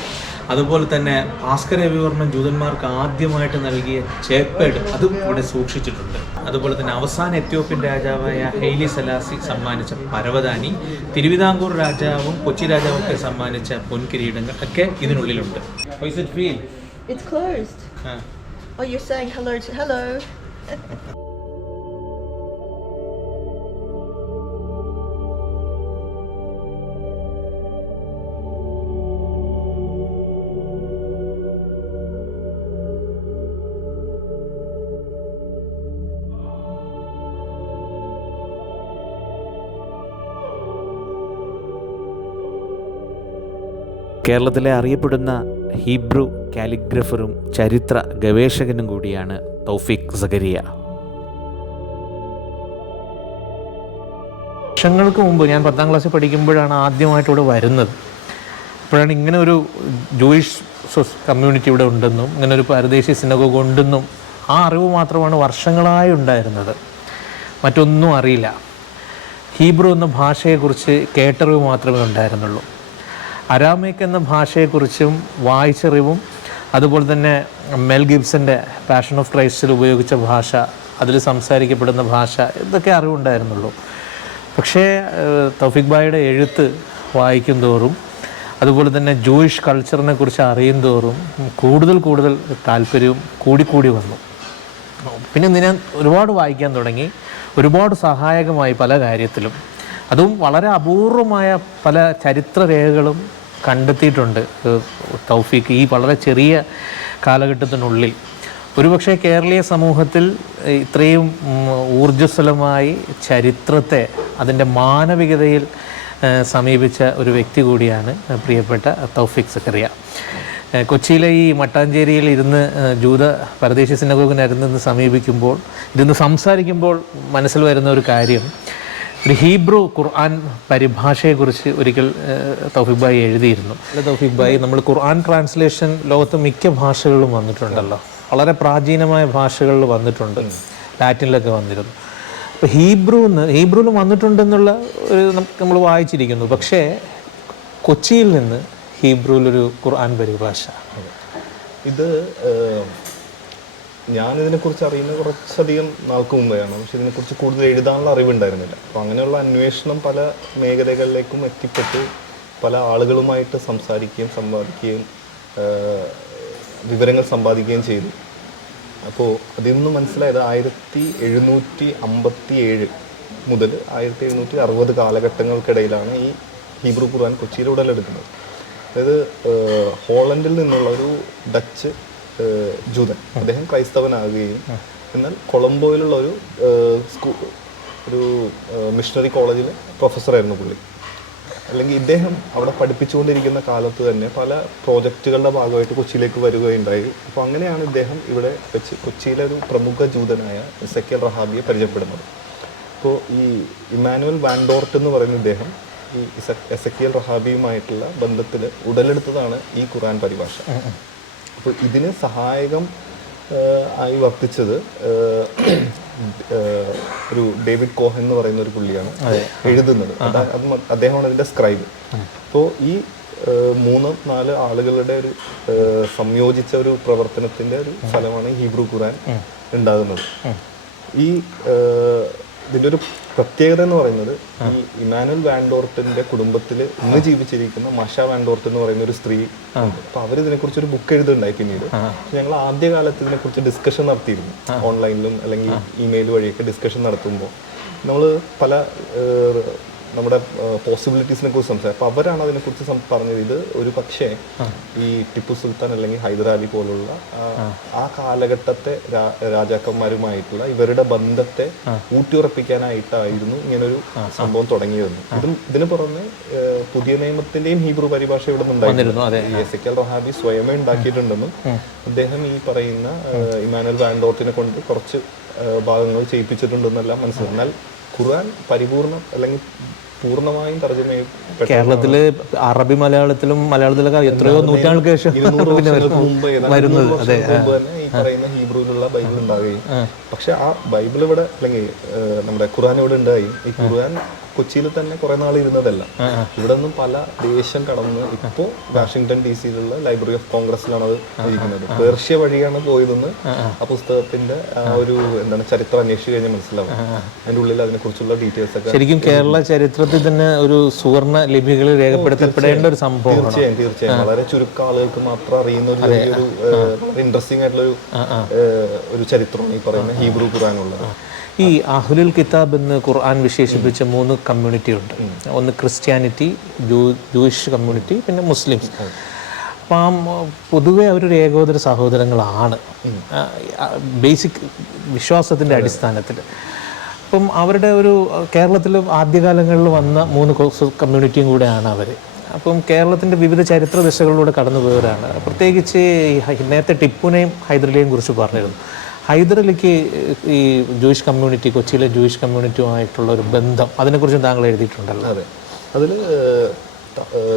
അതുപോലെ തന്നെ ഭാസ്കര രവിവർമ്മൻ ജൂതന്മാർക്ക് ആദ്യമായിട്ട് നൽകിയ ചേപ്പേഡ്, അതും ഇവിടെ സൂക്ഷിച്ചിട്ടുണ്ട്. അതുപോലെ തന്നെ അവസാന എത്യോപ്യൻ രാജാവായ ഹെയ്ലി സെലാസി സമ്മാനിച്ച പരവതാനി, തിരുവിതാംകൂർ രാജാവും കൊച്ചി രാജാവും ഒക്കെ സമ്മാനിച്ച പൊൻകിരീടങ്ങൾ ഒക്കെ ഇതിനുള്ളിലുണ്ട്. How does it feel? It's closed. Oh, you're saying hello to hello. കേരളത്തിലെ അറിയപ്പെടുന്ന ഹീബ്രു കാലിഗ്രഫറും ചരിത്ര ഗവേഷകനും കൂടിയാണ് തൗഫീഖ് സക്കരിയ. വർഷങ്ങൾക്ക് മുമ്പ് ഞാൻ 10ാം ക്ലാസ്സിൽ പഠിക്കുമ്പോഴാണ് ആദ്യമായിട്ട് ഇവിടെ വരുന്നത്. അപ്പോഴാണ് ഇങ്ങനെ ഒരു ജൂയിഷ് കമ്മ്യൂണിറ്റി ഇവിടെ ഉണ്ടെന്നും ഇങ്ങനെ ഒരു പരദേശി സിനഗോഗ് ഉണ്ടെന്നും ആ അറിവ് മാത്രമാണ് വർഷങ്ങളായി ഉണ്ടായിരുന്നത്. മറ്റൊന്നും അറിയില്ല. ഹീബ്രു എന്ന ഭാഷയെക്കുറിച്ച് കേട്ടറിവ് മാത്രമേ ഉണ്ടായിരുന്നുള്ളൂ. അരാമിക് എന്ന ഭാഷയെക്കുറിച്ചും വായിച്ചറിവും, അതുപോലെ തന്നെ മെൽ ഗിബ്സൻ്റെ പാഷൻ ഓഫ് ക്രൈസ്റ്റിൽ ഉപയോഗിച്ച ഭാഷ, അതിൽ സംസാരിക്കപ്പെടുന്ന ഭാഷ, ഇതൊക്കെ അറിവുണ്ടായിരുന്നുള്ളൂ. പക്ഷേ തൗഫീഖ് ഭായിയുടെ എഴുത്ത് വായിക്കും തോറും, അതുപോലെ തന്നെ ജൂയിഷ് കൾച്ചറിനെ കുറിച്ച് അറിയും തോറും കൂടുതൽ താല്പര്യവും കൂടിക്കൂടി വന്നു. പിന്നെ ഞാൻ ഒരുപാട് വായിക്കാൻ തുടങ്ങി, ഒരുപാട് സഹായകമായി പല കാര്യത്തിലും. അതും വളരെ അപൂർവമായ പല ചരിത്രരേഖകളും കണ്ടെത്തിയിട്ടുണ്ട് തൗഫീഖ് ഈ വളരെ ചെറിയ കാലഘട്ടത്തിനുള്ളിൽ. ഒരുപക്ഷെ കേരളീയ സമൂഹത്തിൽ ഇത്രയും ഊർജ്ജസ്വലമായി ചരിത്രത്തെ അതിൻ്റെ മാനവികതയിൽ സമീപിച്ച ഒരു വ്യക്തി കൂടിയാണ് പ്രിയപ്പെട്ട തൗഫീഖ് സക്കറിയ. കൊച്ചിയിലെ ഈ മട്ടാഞ്ചേരിയിൽ ഇരുന്ന് ജൂത പരദേശി സിനഗോഗിനരുന്ന് സമീപിക്കുമ്പോൾ, ഇരുന്ന് സംസാരിക്കുമ്പോൾ മനസ്സിൽ വരുന്ന ഒരു കാര്യം, ഒരു ഹീബ്രു ഖുർആൻ പരിഭാഷയെക്കുറിച്ച് ഒരിക്കൽ തൗഫീഖ് ഭായി എഴുതിയിരുന്നു. തൗഫീഖ് ഭായി, നമ്മൾ ഖുർആൻ ട്രാൻസ്ലേഷൻ ലോകത്ത് മിക്ക ഭാഷകളിലും വന്നിട്ടുണ്ടല്ലോ, വളരെ പ്രാചീനമായ ഭാഷകളിൽ വന്നിട്ടുണ്ട്, ലാറ്റിനിലൊക്കെ വന്നിരുന്നു. അപ്പോൾ ഹീബ്രുവിലും വന്നിട്ടുണ്ടെന്നുള്ള ഒരു നമ്മൾ വായിച്ചിരിക്കുന്നു. പക്ഷേ കൊച്ചിയിൽ നിന്ന് ഹീബ്രുവിലൊരു ഖുർആൻ പരിഭാഷ, ഇത് ഞാനിതിനെക്കുറിച്ച് അറിയുന്ന കുറച്ചധികം നാൾക്ക് മുമ്പെയാണ്. പക്ഷെ ഇതിനെക്കുറിച്ച് കൂടുതൽ എഴുതാനുള്ള അറിവുണ്ടായിരുന്നില്ല. അപ്പോൾ അങ്ങനെയുള്ള അന്വേഷണം പല മേഖലകളിലേക്കും എത്തിപ്പെട്ട് പല ആളുകളുമായിട്ട് സംവാദിക്കുകയും വിവരങ്ങൾ സമ്പാദിക്കുകയും ചെയ്തു. അപ്പോൾ അതിൽ നിന്ന് മനസ്സിലായത് 1757 മുതൽ 1760 കാലഘട്ടങ്ങൾക്കിടയിലാണ് ഈ ഹീബ്രു ഖുർആൻ കൊച്ചിയിൽ ഉടലെടുക്കുന്നത്. അതായത് ഹോളണ്ടിൽ നിന്നുള്ള ഒരു ഡച്ച് ജൂതൻ, അദ്ദേഹം ക്രൈസ്തവനാകുകയും എന്നാൽ കൊളംബോയിലുള്ള ഒരു മിഷണറി കോളേജിലെ പ്രൊഫസറായിരുന്നു പുള്ളി. അല്ലെങ്കിൽ ഇദ്ദേഹം അവിടെ പഠിപ്പിച്ചുകൊണ്ടിരിക്കുന്ന കാലത്ത് തന്നെ പല പ്രോജക്റ്റുകളുടെ ഭാഗമായിട്ട് കൊച്ചിയിലേക്ക് വരികയുണ്ടായി. അപ്പോൾ അങ്ങനെയാണ് ഇദ്ദേഹം ഇവിടെ വെച്ച് കൊച്ചിയിലെ ഒരു പ്രമുഖ ജൂതനായ എസെക്കിയേൽ റഹാബിയെ പരിചയപ്പെടുന്നത്. അപ്പോൾ ഈ ഇമ്മാനുവൽ വാൻഡോർട്ട് എന്ന് പറയുന്ന ഇദ്ദേഹം ഈ എസെക്കിയേൽ റഹാബിയുമായിട്ടുള്ള ബന്ധത്തിൽ ഉടലെടുത്തതാണ് ഈ ഖുർആൻ പരിഭാഷ. അപ്പോൾ ഇതിന് സഹായകം ആയി വർത്തിച്ചത് ഒരു ഡേവിഡ് കോഹൻ എന്ന് പറയുന്ന ഒരു പുള്ളിയാണ് എഴുതുന്നത്. അദ്ദേഹമാണ് അതിൻ്റെ സ്ക്രൈബ്. അപ്പോൾ ഈ 3-4 ആളുകളുടെ ഒരു സംയോജിച്ച ഒരു പ്രവർത്തനത്തിൻ്റെ ഒരു ഫലമാണ് ഹീബ്രു ഖുർആൻ ഉണ്ടാകുന്നത്. ഈ ഇതിൻ്റെ ഒരു പ്രത്യേകത എന്ന് പറയുന്നത്, ഈ ഇമാനുവൽ വാൻഡോർട്ടിന്റെ കുടുംബത്തിൽ ഇന്ന് ജീവിച്ചിരിക്കുന്ന മഷ വാൻഡോർട്ട് എന്ന് പറയുന്ന ഒരു സ്ത്രീ, അപ്പൊ അവർ ഇതിനെക്കുറിച്ച് ഒരു ബുക്ക് എഴുതുണ്ടായി പിന്നീട്. ഞങ്ങൾ ആദ്യകാലത്ത് ഇതിനെക്കുറിച്ച് ഡിസ്കഷൻ നടത്തിയിരുന്നു, ഓൺലൈനിലും അല്ലെങ്കിൽ ഇമെയിൽ വഴിയൊക്കെ ഡിസ്കഷൻ നടത്തുമ്പോൾ നമ്മൾ പല നമ്മുടെ പോസിബിലിറ്റീസിനെ കുറിച്ച് സംസാരിക്കും. അപ്പോൾ അവരാണ് അതിനെക്കുറിച്ച് പറഞ്ഞത്. ഇത് ഒരു പക്ഷേ ഈ ടിപ്പു സുൽത്താൻ അല്ലെങ്കിൽ ഹൈദരാലി പോലുള്ള ആ കാലഘട്ടത്തെ രാജാക്കന്മാരുമായിട്ടുള്ള ഇവരുടെ ബന്ധത്തെ ഊട്ടിയുറപ്പിക്കാനായിട്ടായിരുന്നു ഇങ്ങനൊരു സംഭവം തുടങ്ങിയത്. ഇതിന് പുറമെ പുതിയ നിയമത്തിന്റെയും ഹീബ്രു പരിഭാഷ ഇവിടെ നിന്നുണ്ടായിരുന്നു. എസെക്കിയേൽ റഹാബി സ്വയമേ ഉണ്ടാക്കിയിട്ടുണ്ടെന്നും അദ്ദേഹം ഈ പറയുന്ന ഇമാനുവൽ വാൻഡോർട്ടിനെ കൊണ്ട് കുറച്ച് ഭാഗങ്ങൾ ചെയ്യിപ്പിച്ചിട്ടുണ്ടെന്നെല്ലാം മനസ്സിലായി. എന്നാൽ ഖുർആൻ പരിപൂർണം അല്ലെങ്കിൽ പൂർണ്ണമായും തർജ്ജമ കേരളത്തില് അറബി മലയാളത്തിലൊക്കെ എത്രയോ നൂറ്റാണ്ടുകൾക്ക് ശേഷം മുമ്പ് തന്നെ ഈ പറയുന്ന ഹീബ്രുവിലുള്ള ബൈബിൾ ഉണ്ടാവുകയും, പക്ഷെ ആ ബൈബിൾ ഇവിടെ അല്ലെങ്കിൽ നമ്മുടെ ഖുർആൻ ഇവിടെ ഉണ്ടായി. ഈ ഖുർആൻ കൊച്ചിയിൽ തന്നെ കുറെ നാൾ ഇരുന്നതല്ല, ഇവിടെ നിന്നും പല ദേശം കടന്ന് ഇപ്പോൾ വാഷിംഗ്ടൺ DC-യിലുള്ള ലൈബ്രറി ഓഫ് കോൺഗ്രസിലാണ് അത് ഇരിക്കുന്നത്. പേർഷ്യ വഴിയാണ് പോയതെന്ന് ആ പുസ്തകത്തിന്റെ ഒരു ചരിത്രം അന്വേഷിച്ച് കഴിഞ്ഞാൽ മനസ്സിലാവും. അതിന്റെ ഉള്ളിൽ അതിനെ കുറിച്ചുള്ള ഡീറ്റെയിൽസ് ഒക്കെ ശരിക്കും കേരള ചരിത്രത്തിൽ തന്നെ ഒരു സുവർണ ലിപികളിൽ രേഖപ്പെടുത്തപ്പെടേണ്ട ഒരു സംഭവം. തീർച്ചയായും വളരെ ചുരുക്കം ആളുകൾക്ക് മാത്രം അറിയുന്ന ഒരു ഇൻട്രസ്റ്റിംഗ് ആയിട്ടുള്ള ഒരു ചരിത്രമാണ് ഈ പറയുന്ന ഹീബ്രു ഖുർആനുള്ളത്. ഈ അഹ്ലുൽ കിതാബ് എന്ന് ഖുർആൻ വിശേഷിപ്പിച്ച 3 കമ്മ്യൂണിറ്റി ഉണ്ട്. ഒന്ന് ക്രിസ്ത്യാനിറ്റി, ജൂയിഷ് കമ്മ്യൂണിറ്റി, പിന്നെ മുസ്ലിംസ്. അപ്പം പൊതുവെ അവരൊരു ഏകോദര സഹോദരങ്ങളാണ് ബേസിക് വിശ്വാസത്തിൻ്റെ അടിസ്ഥാനത്തിൽ. അപ്പം അവരുടെ ഒരു കേരളത്തിൽ ആദ്യകാലങ്ങളിൽ വന്ന 3 കമ്മ്യൂണിറ്റിയും കൂടെയാണ് അവർ. അപ്പം കേരളത്തിൻ്റെ വിവിധ ചരിത്ര ദിശകളിലൂടെ കടന്നു പോയവരാണ്. പ്രത്യേകിച്ച് നേരത്തെ ടിപ്പുനെയും ഹൈദരലിയെയും കുറിച്ച് പറഞ്ഞിരുന്നു. ഹൈദരലിക്ക് ഈ ജൂയിഷ് കമ്മ്യൂണിറ്റി, കൊച്ചിയിലെ ജൂയിഷ് കമ്മ്യൂണിറ്റിയുമായിട്ടുള്ള ഒരു ബന്ധം, അതിനെക്കുറിച്ച് താങ്കൾ എഴുതിയിട്ടുണ്ടല്ലോ. അതെ, അതിൽ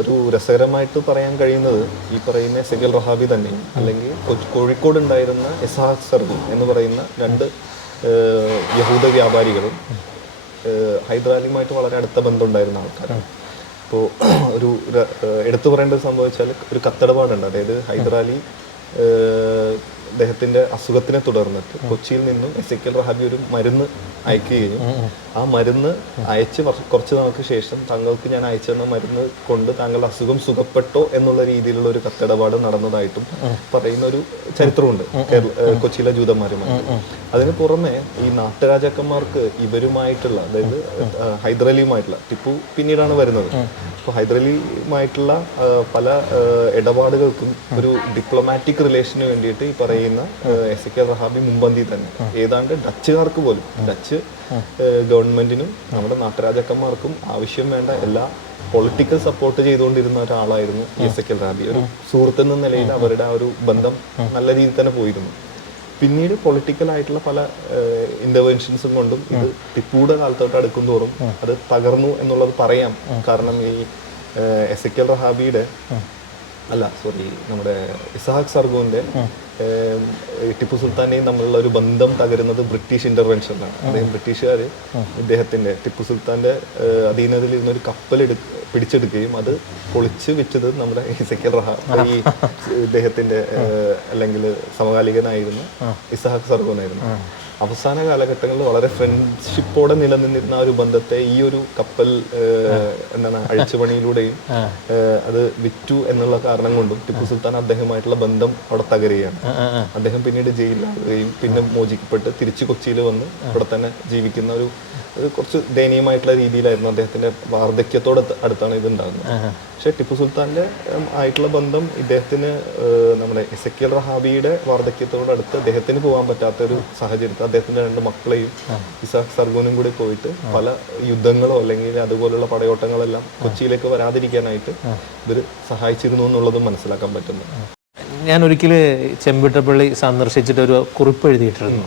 ഒരു രസകരമായിട്ട് പറയാൻ കഴിയുന്നത് ഈ പറയുന്ന എസെക്കിയേൽ റഹാബി തന്നെ, അല്ലെങ്കിൽ കോഴിക്കോട് ഉണ്ടായിരുന്ന ഇസ്ഹാഖ് സർവി എന്ന് പറയുന്ന 2 യഹൂദ വ്യാപാരികളും ഹൈദരാലിയുമായിട്ട് വളരെ അടുത്ത ബന്ധം ഉണ്ടായിരുന്ന ആൾക്കാരാണ്. അപ്പോൾ ഒരു എടുത്തു പറയേണ്ട ഒരു സംഭവം വെച്ചാൽ ഒരു കത്തടപാടുണ്ട്. അതായത് ഹൈദരാലി അദ്ദേഹത്തിൻ്റെ അസുഖത്തിനെ തുടർന്നിട്ട് കൊച്ചിയിൽ നിന്നും എസെക്കിയേൽ റഹാബി ഒരു മരുന്ന് അയക്കുകയും ആ മരുന്ന് അയച്ച് കുറച്ച് നാൾക്ക് ശേഷം താങ്കൾക്ക് ഞാൻ അയച്ചു തന്ന മരുന്ന് കൊണ്ട് താങ്കളുടെ അസുഖം സുഖപ്പെട്ടോ എന്നുള്ള രീതിയിലുള്ള ഒരു കത്തിടപാട് നടന്നതായിട്ടും പറയുന്ന ഒരു ചരിത്രമുണ്ട് കൊച്ചിയിലെ ജൂതന്മാരുമായിട്ട്. അതിന് പുറമെ ഈ നാട്ടുരാജാക്കന്മാർക്ക് ഇവരുമായിട്ടുള്ള, അതായത് ഹൈദരലിയുമായിട്ടുള്ള, ടിപ്പു പിന്നീടാണ് വരുന്നത്, അപ്പോൾ ഹൈദരലിയുമായിട്ടുള്ള പല ഇടപാടുകൾക്കും ഒരു ഡിപ്ലോമാറ്റിക് റിലേഷന് വേണ്ടിയിട്ട് ഈ പറയുന്ന എസെക്കിയേൽ റഹാബി മുൻപന്തി തന്നെ. ഏതാണ്ട് ഡച്ചുകാർക്ക് പോലും, ഡച്ച് ഗവൺമെന്റിനും നമ്മുടെ നാട്ടുരാജാക്കന്മാർക്കും ആവശ്യം വേണ്ട എല്ലാ പൊളിറ്റിക്കൽ സപ്പോർട്ട് ചെയ്തുകൊണ്ടിരുന്ന ഒരാളായിരുന്നു എസെക്കിയേൽ റഹാബി. ഒരു സുഹൃത്തെന്ന നിലയിൽ അവരുടെ ആ ഒരു ബന്ധം നല്ല രീതിയിൽ തന്നെ പോയിരുന്നു. പിന്നീട് പൊളിറ്റിക്കൽ ആയിട്ടുള്ള പല ഇന്റർവെൻഷൻസും കൊണ്ടും ഇത് ടിപ്പുയുടെ കാലത്തോട്ട് അടുക്കും തോറും അത് തകർന്നു എന്നുള്ളത് പറയാം. കാരണം ഈ എസെക്കിയേൽ റഹാബിയുടെ നമ്മുടെ ഇസഹാഖ് സർഗോന്റെ ടിപ്പു സുൽത്താനെയും തമ്മിലുള്ള ഒരു ബന്ധം തകരുന്നത് ബ്രിട്ടീഷ് ഇന്റർവെൻഷനിലാണ്. അദ്ദേഹം ബ്രിട്ടീഷുകാർ ഇദ്ദേഹത്തിന്റെ ടിപ്പു സുൽത്താന്റെ അധീനതയിൽ ഇരുന്ന ഒരു കപ്പൽ പിടിച്ചെടുക്കുകയും അത് പൊളിച്ച് വിറ്റത് നമ്മുടെ എസെക്കിയേൽ റഹാബി, ഈ ഇദ്ദേഹത്തിന്റെ അല്ലെങ്കിൽ സമകാലികനായിരുന്ന ഇസഹാഖ് സർഗോനായിരുന്നു. അവസാന കാലഘട്ടങ്ങളിൽ വളരെ ഫ്രണ്ട്ഷിപ്പോടെ നിലനിന്നിരുന്ന ഒരു ബന്ധത്തെ ഈ ഒരു കപ്പൽ അഴിച്ചുപണിയിലൂടെയും അത് വിറ്റു എന്നുള്ള കാരണം കൊണ്ടും ടിപ്പു സുൽത്താൻ അദ്ദേഹമായിട്ടുള്ള ബന്ധം അവിടെ തകരുകയാണ്. അദ്ദേഹം പിന്നീട് ജയിലിലാവുകയും പിന്നെ മോചിക്കപ്പെട്ട് തിരിച്ചു കൊച്ചിയിൽ വന്ന് ഇവിടെ തന്നെ ജീവിക്കുന്ന ഒരു കുറച്ച് ദയനീയമായിട്ടുള്ള രീതിയിലായിരുന്നു. അദ്ദേഹത്തിന്റെ വാർദ്ധക്യത്തോട് അടുത്താണ് ഇത് ഉണ്ടാകുന്നത്. പക്ഷെ ടിപ്പു സുൽത്താന്റെ ആയിട്ടുള്ള ബന്ധം ഇദ്ദേഹത്തിന് നമ്മുടെ എസെക്കിയേൽ റഹാബിയുടെ വാർദ്ധക്യത്തോടടുത്ത് അദ്ദേഹത്തിന് പോകാൻ പറ്റാത്ത ഒരു സാഹചര്യത്തിൽ അദ്ദേഹത്തിന്റെ 2 മക്കളെയും ഇസഹാഖ് സർഗോനും കൂടി പോയിട്ട് പല യുദ്ധങ്ങളോ അല്ലെങ്കിൽ അതുപോലുള്ള പടയോട്ടങ്ങളെല്ലാം കൊച്ചിയിലേക്ക് വരാതിരിക്കാനായിട്ട് ഇവർ സഹായിച്ചിരുന്നു എന്നുള്ളതും മനസ്സിലാക്കാൻ പറ്റുന്നു. ഞാൻ ഒരിക്കൽ ചെമ്പിട്ടപ്പള്ളി സന്ദർശിച്ചിട്ട് ഒരു കുറിപ്പ് എഴുതിയിട്ടിരുന്നു.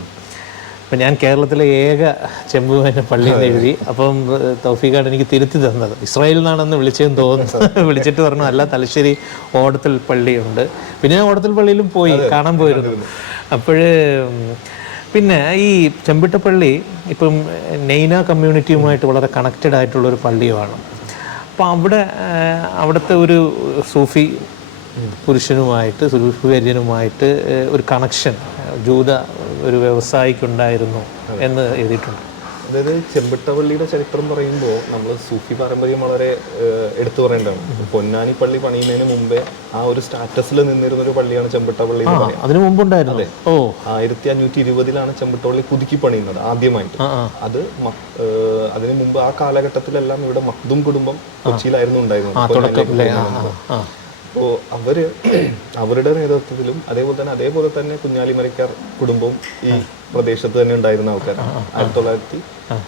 അപ്പം ഞാൻ കേരളത്തിലെ ഏക ചെമ്പുവേന പള്ളി എന്ന് എഴുതി. അപ്പം തൗഫീഖാണ് എനിക്ക് തിരുത്തി തന്നത്. ഇസ്രായേലിൽ നിന്നാണെന്ന് വിളിച്ചതെന്ന് തോന്നുന്നു. വിളിച്ചിട്ട് പറഞ്ഞു അല്ല, തലശ്ശേരി ഓടത്തിൽ പള്ളിയുണ്ട്. പിന്നെ ഞാൻ ഓടത്തിൽ പള്ളിയിലും പോയി കാണാൻ പോയിരുന്നു. അപ്പോൾ പിന്നെ ഈ ചെമ്പിട്ടപ്പള്ളി ഇപ്പം നെയ്ന കമ്മ്യൂണിറ്റിയുമായിട്ട് വളരെ കണക്റ്റഡ് ആയിട്ടുള്ളൊരു പള്ളിയുമാണ്. അപ്പോൾ അവിടുത്തെ ഒരു സൂഫി പുരുഷനുമായിട്ട്, സൂഫിവര്യനുമായിട്ട് ഒരു കണക്ഷൻ ജൂത ഒരു വ്യവസായിക്കുണ്ടായിരുന്നു എന്ന് എഴുതിയിട്ടുണ്ട്. അതായത് ചെമ്പിട്ടപ്പള്ളിയുടെ ചരിത്രം പറയുമ്പോൾ നമ്മൾ സൂഫി പാരമ്പര്യം വളരെ എടുത്തു പറയേണ്ടതാണ്. പൊന്നാനി പള്ളി പണിയുന്നതിന് മുമ്പേ ആ ഒരു സ്റ്റാറ്റസിൽ നിന്നിരുന്ന ഒരു പള്ളിയാണ് ചെമ്പിട്ടപ്പള്ളി എന്ന് പറയാം. അതിനു മുമ്പുണ്ടായിരുന്നു. 1520 ചെമ്പിട്ടപ്പള്ളി പുതുക്കി പണിയുന്നത് ആദ്യമായിട്ട്. അതിനു മുമ്പ് ആ കാലഘട്ടത്തിലെല്ലാം ഇവിടെ മഖ്ദൂം കുടുംബം കൊച്ചിയിലായിരുന്നു ഉണ്ടായിരുന്നത്. അപ്പോൾ അവരുടെ നേതൃത്വത്തിലും അതേപോലെ തന്നെ കുഞ്ഞാലിമരക്കാർ കുടുംബവും ഈ പ്രദേശത്ത് തന്നെ ഉണ്ടായിരുന്ന ആൾക്കാരാണ്.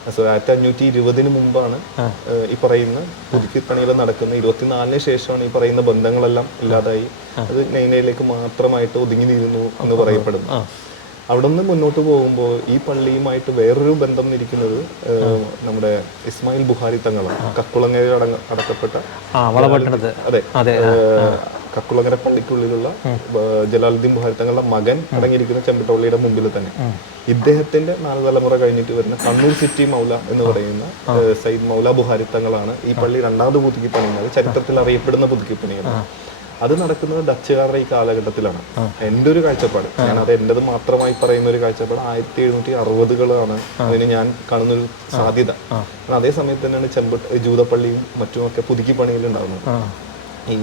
1520 മുമ്പാണ് ഈ പറയുന്ന പുതുക്കിപ്പണികൾ നടക്കുന്ന. 24 ശേഷമാണ് ഈ പറയുന്ന ബന്ധങ്ങളെല്ലാം ഇല്ലാതായി. അത് നൈനയിലേക്ക് മാത്രമായിട്ട് ഒതുങ്ങി നിന്നു എന്ന് പറയപ്പെടുന്നു. അവിടെ നിന്ന് മുന്നോട്ട് പോകുമ്പോൾ ഈ പള്ളിയുമായിട്ട് വേറൊരു ബന്ധം ഇരിക്കുന്നത് നമ്മുടെ ഇസ്മായിൽ ബുഖാരി തങ്ങളാണ്. കക്കുളങ്ങര അടക്കപ്പെട്ട അതെ കക്കുളങ്ങര പള്ളിക്കുള്ളിലുള്ള ജലാലുദ്ദീൻ ബുഖാരി തങ്ങളുടെ മകൻ അടങ്ങിയിരിക്കുന്ന ചെമ്പിട്ടപ്പള്ളിയുടെ മുമ്പിൽ തന്നെ ഇദ്ദേഹത്തിന്റെ 4 തലമുറ കഴിഞ്ഞിട്ട് വരുന്ന കണ്ണൂർ സിറ്റി മൗല എന്ന് പറയുന്ന സയ്യിദ് മൗല ബുഖാരി തങ്ങളാണ് ഈ പള്ളി 2ാമത് പുതുക്കി പണിയുന്നത്. ചരിത്രത്തിൽ അറിയപ്പെടുന്ന പുതുക്കി പണിയാണ്. അത് നടക്കുന്നത് ഡച്ചുകാരുടെ ഈ കാലഘട്ടത്തിലാണ്. എൻ്റെ ഒരു കാഴ്ചപ്പാട്, ഞാനത് എൻ്റെത് മാത്രമായി പറയുന്ന ഒരു കാഴ്ചപ്പാട്, 1760കളാണ് അതിന് ഞാൻ കാണുന്നൊരു സാധ്യത. അതേ സമയത്ത് തന്നെയാണ് ജൂതപ്പള്ളിയും മറ്റുമൊക്കെ പുതുക്കി പണിയിലുണ്ടാകുന്നത്. ഈ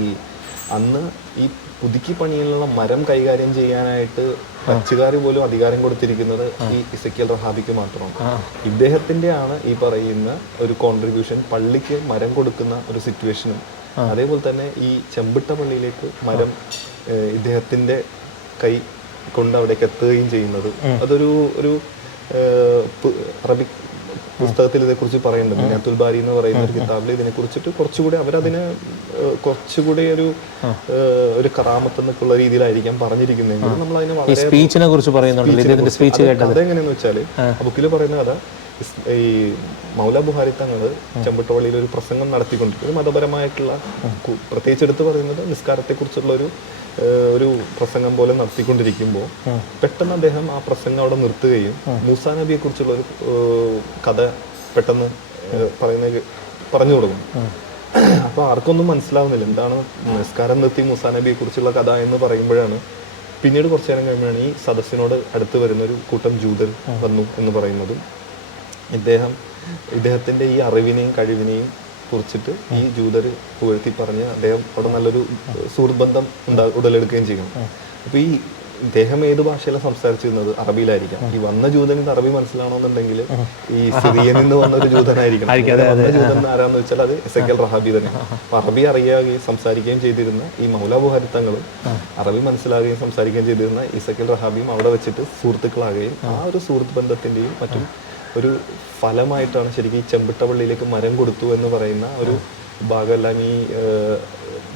അന്ന് ഈ പുതുക്കി പണിയിലുള്ള മരം കൈകാര്യം ചെയ്യാനായിട്ട് ഡച്ചുകാർ പോലും അധികാരം കൊടുത്തിരിക്കുന്നത് ഈ എസെക്കിയേൽ റഹാബിക്ക് മാത്രമാണ്. ഇദ്ദേഹത്തിന്റെ ആണ് ഈ പറയുന്ന ഒരു കോൺട്രിബ്യൂഷൻ പള്ളിക്ക് മരം കൊടുക്കുന്ന ഒരു സിറ്റുവേഷനും അതേപോലെ തന്നെ ഈ ചെമ്പിട്ടപ്പള്ളിയിലേക്ക് മരം ഇദ്ദേഹത്തിന്റെ കൈ കൊണ്ട് അവിടേക്ക് എത്തുകയും ചെയ്യുന്നത്. അതൊരു അറബിക് പുസ്തകത്തിൽ ഇതേക്കുറിച്ച് പറയുന്നുണ്ട്. അബ്ദുൽ ബാരി എന്ന് പറയുന്ന ഒരു കിതാബിൽ ഇതിനെ കുറിച്ചിട്ട് കുറച്ചുകൂടി അവരതിനെ കുറച്ചുകൂടി ഒരു കറാമത്ത് എന്നൊക്കെയുള്ള രീതിയിലായിരിക്കാം പറഞ്ഞിരിക്കുന്നതെങ്കിൽ നമ്മൾ അതിനെ അതെങ്ങനെയാന്ന് വെച്ചാൽ ബുക്കിൽ പറയുന്ന കഥ, ഈ മൗല ബുഹാരി തങ്ങൾ ചെമ്പിട്ടപ്പള്ളിയിൽ ഒരു പ്രസംഗം നടത്തിക്കൊണ്ടിരിക്കും. മതപരമായിട്ടുള്ള, പ്രത്യേകിച്ച് എടുത്ത് പറയുന്നത് നിസ്കാരത്തെക്കുറിച്ചുള്ള ഒരു പ്രസംഗം പോലെ നടത്തിക്കൊണ്ടിരിക്കുമ്പോൾ പെട്ടെന്ന് അദ്ദേഹം ആ പ്രസംഗം അവിടെ നിർത്തുകയും മൂസാ നബിയെ കുറിച്ചുള്ള ഒരു കഥ പെട്ടെന്ന് പറഞ്ഞു തുടങ്ങും. അപ്പൊ ആർക്കൊന്നും മനസ്സിലാവുന്നില്ല എന്താണ് നിസ്കാരം നിർത്തി മൂസാ നബിയെ കുറിച്ചുള്ള കഥ എന്ന് പറയുമ്പോഴാണ് പിന്നീട് കുറച്ചു നേരം കഴിയുമ്പോഴാണ് ഈ സദസ്സിനോട് അടുത്ത് വരുന്ന ഒരു കൂട്ടം ജൂതർ വന്നു എന്ന് പറയുന്നതും ഇദ്ദേഹത്തിൻ്റെ ഈ അറിവിനെയും കഴിവിനെയും കുറിച്ചിട്ട് ഈ ജൂതർ പുകഴ്ത്തി പറഞ്ഞ് അദ്ദേഹം അവിടെ നല്ലൊരു സുഹൃത്ത് ബന്ധം ഉടലെടുക്കുകയും ചെയ്യും. അപ്പോൾ ഈ ഇദ്ദേഹം ഏത് ഭാഷയിലാണ് സംസാരിച്ചിരുന്നത്? അറബിയിലായിരിക്കാം. ഈ വന്ന ജൂതന് ഇത് അറബി മനസ്സിലാവണമെന്നുണ്ടെങ്കിൽ ഈ സിറിയയിൽ നിന്ന് വന്ന ഒരു ജൂതനായിരിക്കണം. വന്ന ജൂതൻ ആരാന്ന് വെച്ചാൽ അത് എസെക്കിയേൽ റഹാബി തന്നെ. അപ്പൊ അറബി അറിയുകയും സംസാരിക്കുകയും ചെയ്തിരുന്ന ഈ മൗലാ ബുഖാരി തങ്ങളും അറബി മനസ്സിലാകുകയും സംസാരിക്കുകയും ചെയ്തിരുന്ന എസെക്കിയേൽ റഹാബിയും അവിടെ വെച്ചിട്ട് സുഹൃത്തുക്കളാകുകയും ആ ഒരു സുഹൃത്ത് ബന്ധത്തിന്റെയും മറ്റും ഒരു ഫലമായിട്ടാണ് ശരിക്കും ഈ ചെമ്പിട്ടപള്ളിയിലേക്ക് മരം കൊടുത്തു എന്ന് പറയുന്ന ഒരു ഭാഗമെല്ലാം ഈ